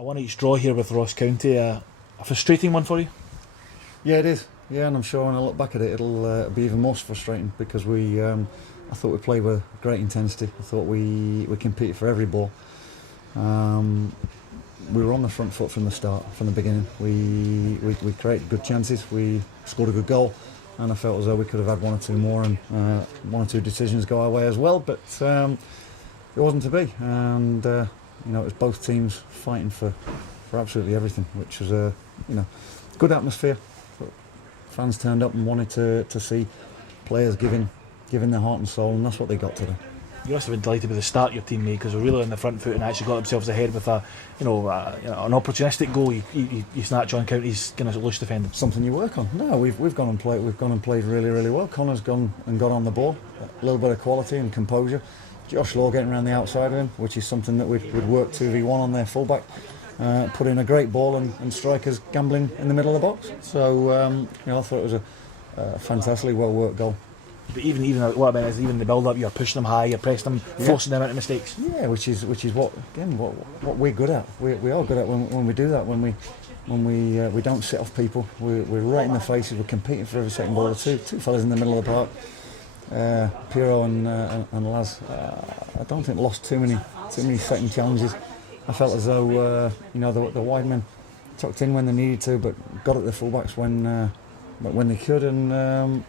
A one each draw here with Ross County, a frustrating one for you? Yeah, it is. Yeah, and I'm sure when I look back at it, it'll be even more frustrating because I thought we played with great intensity. I thought we competed for every ball. We were on the front foot from the start, from the beginning. We created good chances. We scored a good goal, and I felt as though we could have had one or two more and one or two decisions go our way as well. But it wasn't to be, and it was both teams fighting for absolutely everything, which was a good atmosphere. Fans turned up and wanted to see players giving their heart and soul, and that's what they got today. You must have been delighted with the start your team made, because they're really on the front foot and actually got themselves ahead with an opportunistic goal. You snatch on County's kind of loose defending. Something you work on. No, we've gone and played. We've gone and played really, really well. Connor's gone and got on the ball. A little bit of quality and composure. Josh Law getting around the outside of him, which is something that we'd work 2v1 on their fullback. Put in a great ball and strikers gambling in the middle of the box. So I thought it was a fantastically well worked goal. But even what I mean is even the build up, you're pushing them high, you're pressing them, forcing them into mistakes. Yeah, which is what we're good at. We are good at when we do that. When we don't sit off people. We're right in the faces. We're competing for every second ball. The two fellas in the middle of the park, Piero and Laz. I don't think lost too many second challenges. I felt as though the wide men tucked in when they needed to, but got at the fullbacks when they could, and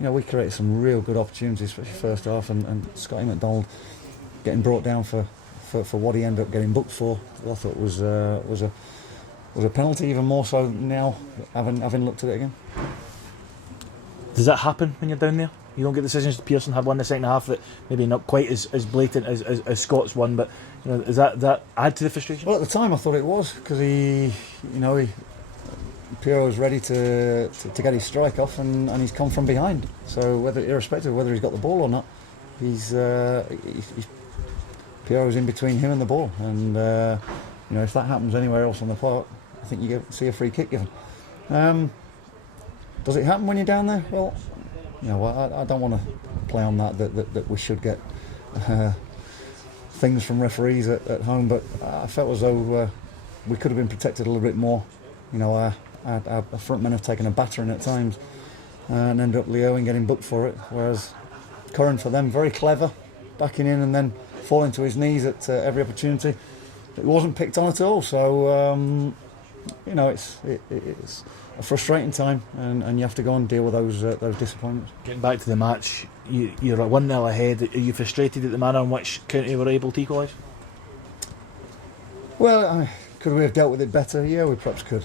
we created some real good opportunities, especially first half, and Scotty McDonald getting brought down for what he ended up getting booked for. I thought was a penalty, even more so now having looked at it again. Does that happen when you're down there? You don't get decisions. Pearson had one in the second half that maybe not quite as blatant as Scott's one, but does that add to the frustration? Well, at the time I thought it was, because Piero was ready to get his strike off, and he's come from behind. So irrespective of whether he's got the ball or not, Piero's in between him and the ball, and if that happens anywhere else on the park, I think you see a free kick given. Does it happen when you're down there? Well, I don't want to play on that we should get things from referees at home, but I felt as though we could have been protected a little bit more. Our front men have taken a battering at times and ended up Leo and getting booked for it, whereas Curran, for them, very clever, backing in and then falling to his knees at every opportunity. It wasn't picked on at all, so it's a frustrating time, and you have to go and deal with those disappointments. Getting back to the match, you're 1-0 ahead. Are you frustrated at the manner in which County were able to equalise? Well, could we have dealt with it better? Yeah, we perhaps could.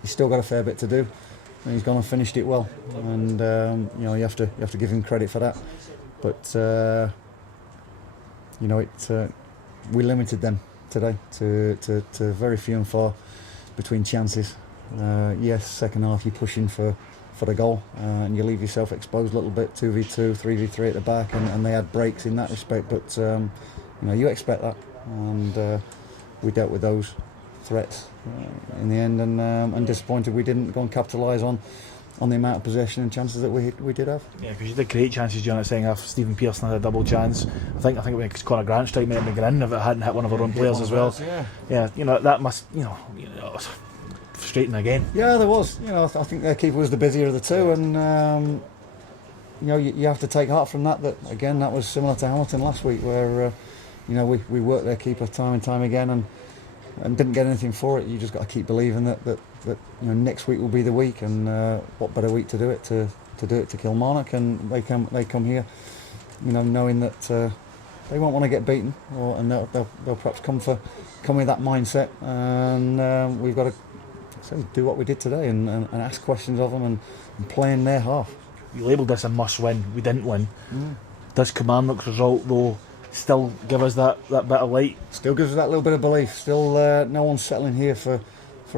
He's still got a fair bit to do, and he's gone and finished it well. And you have to give him credit for that. But we limited them today to very few and far between chances. Yes, second half you're pushing for the goal, and you leave yourself exposed a little bit. 2v2, 3v3 at the back, and they had breaks in that respect. But you expect that, and we dealt with those threats in the end, and disappointed we didn't go and capitalise on the amount of possession and chances that we did have. Yeah, because you did create chances during that second half. Stephen Pearson had a double chance. I think it was Conor Grant strike might have been gone in if it hadn't hit one of our own players as well. Yeah, that must frustrating again. Yeah, there was. I think their keeper was the busier of the two, and you have to take heart from that. That again, that was similar to Hamilton last week, where we worked their keeper time and time again, and didn't get anything for it. You just got to keep believing that next week will be the week, and what better week to do it to Kilmarnock, and they come here, knowing that they won't want to get beaten, and they'll perhaps come with that mindset, and we've got to do what we did today and ask questions of them and play in their half. You labelled this a must-win. We didn't win. Does Kilmarnock's result though still give us that bit of light? Still gives us that little bit of belief. Still, no one's settling here for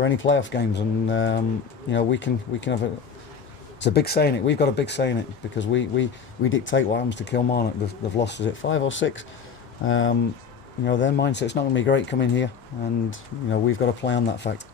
any playoff games, and we can have it's a big say in it. We've got a big say in it, because we dictate what happens to Kilmarnock. They've lost, is it 5 or 6? Their mindset's not going to be great coming here, and we've got to play on that fact.